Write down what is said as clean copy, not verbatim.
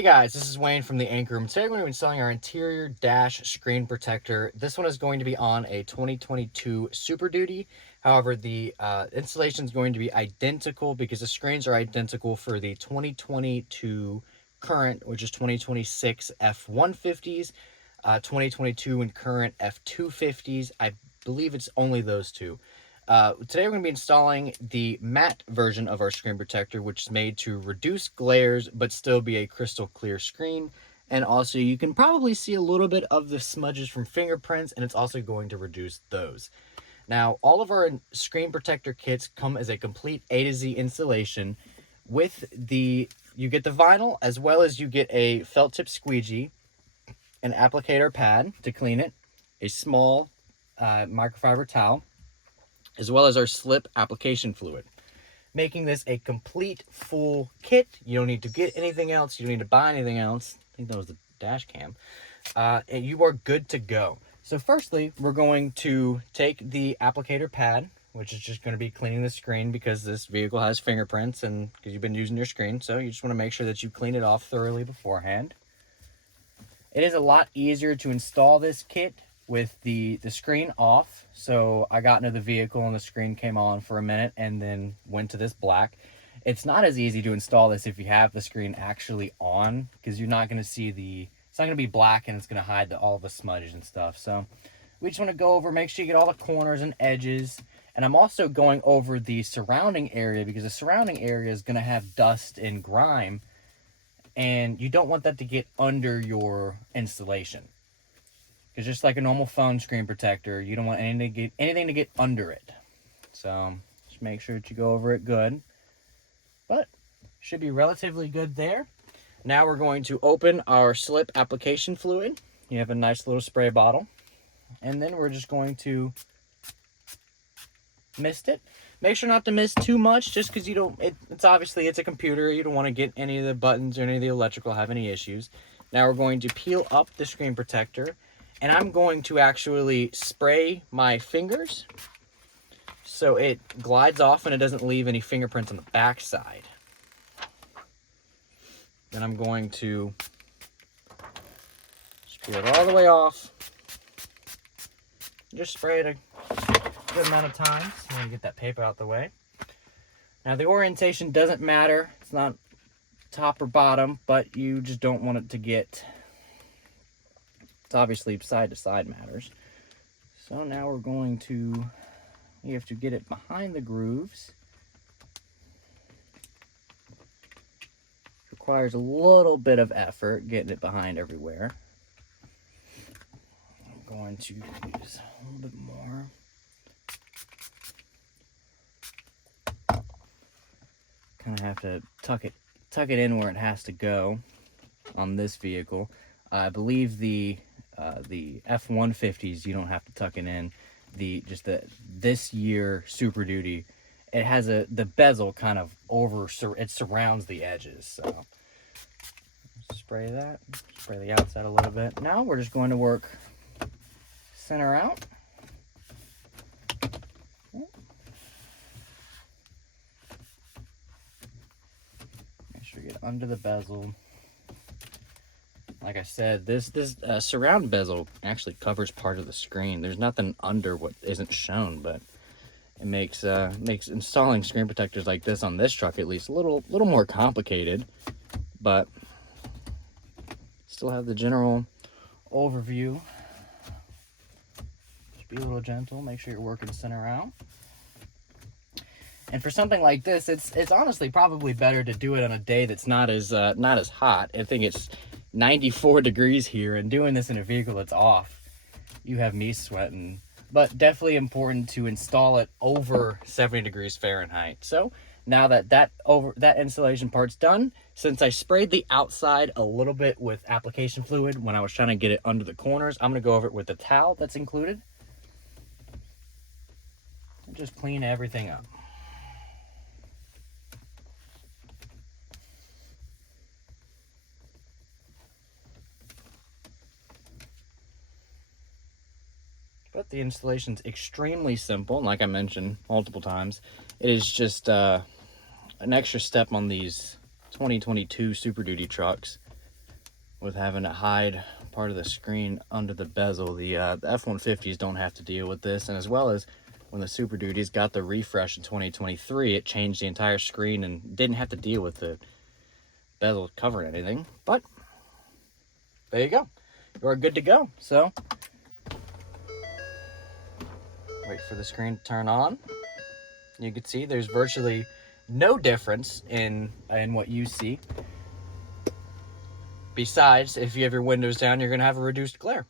Hey guys, this is Wayne from the Anchor Room. Today we're going to be installing our interior dash screen protector. This one is going to be on a 2022 Super Duty. However, the installation is going to be identical because the screens are identical for the 2022 current, which is 2026 F-150s, 2022 and current F-250s. I believe it's only those two. Today we're going to be installing the matte version of our screen protector, which is made to reduce glares but still be a crystal clear screen. And also you can probably see a little bit of the smudges from fingerprints, and it's also going to reduce those. Now, all of our screen protector kits come as a complete A to Z installation with you get the vinyl, as well as you get a felt tip squeegee, an applicator pad to clean it, a small microfiber towel, as well as our slip application fluid, making this a complete full kit. You don't need to get anything else. You don't need to buy anything else. I think that was the dash cam. And you are good to go. So firstly, we're going to take the applicator pad, which is just going to be cleaning the screen because this vehicle has fingerprints and because you've been using your screen. So you just want to make sure that you clean it off thoroughly beforehand. It is a lot easier to install this kit with the screen off. So I got into the vehicle and the screen came on for a minute and then went to this black. It's not as easy to install this if you have the screen actually on, because you're not going to see it's not going to be black and it's going to hide all the smudges and stuff. So we just want to go over, make sure you get all the corners and edges. And I'm also going over the surrounding area because the surrounding area is going to have dust and grime, and you don't want that to get under your installation. Because just like a normal phone screen protector, you don't want anything to get under it. So just make sure that you go over it good. But should be relatively good there. Now we're going to open our slip application fluid. You have a nice little spray bottle. And then we're just going to mist it. Make sure not to mist too much, just because it's obviously a computer. You don't want to get any of the buttons or any of the electrical have any issues. Now we're going to peel up the screen protector. And I'm going to actually spray my fingers so it glides off and it doesn't leave any fingerprints on the back side. Then I'm going to just peel it all the way off. Just spray it a good amount of times. I'm going to get that paper out the way. Now the orientation doesn't matter. It's not top or bottom, but you just don't want it to get... It's obviously side to side matters. So now you have to get it behind the grooves. Requires a little bit of effort getting it behind everywhere. I'm going to use a little bit more. Kind of have to tuck it in where it has to go on this vehicle. I believe the F-150s, you don't have to tuck it in. This year Super Duty, it has the bezel kind of it surrounds the edges. So spray the outside a little bit. Now we're just going to work center out. Make sure you get under the bezel. Like I said, this surround bezel actually covers part of the screen. There's nothing under what isn't shown, but it makes installing screen protectors like this on this truck at least a little more complicated, but still have the general overview. Just be a little gentle. Make sure you're working center out. And for something like this, it's honestly probably better to do it on a day that's not as hot. I think it's 94 degrees here, and doing this in a vehicle that's off, you have me sweating. But definitely important to install it over 70 degrees Fahrenheit. So now that installation part's done, since I sprayed the outside a little bit with application fluid when I was trying to get it under the corners, I'm going to go over it with the towel that's included. And just clean everything up. But the installation's extremely simple, and like I mentioned multiple times, it is just an extra step on these 2022 Super Duty trucks with having to hide part of the screen under the bezel. The F-150s don't have to deal with this, and as well as when the Super Duties got the refresh in 2023, it changed the entire screen and didn't have to deal with the bezel covering anything. But there you go, you are good to go. So wait for the screen to turn on. You can see there's virtually no difference in what you see. Besides, if you have your windows down, you're going to have a reduced glare.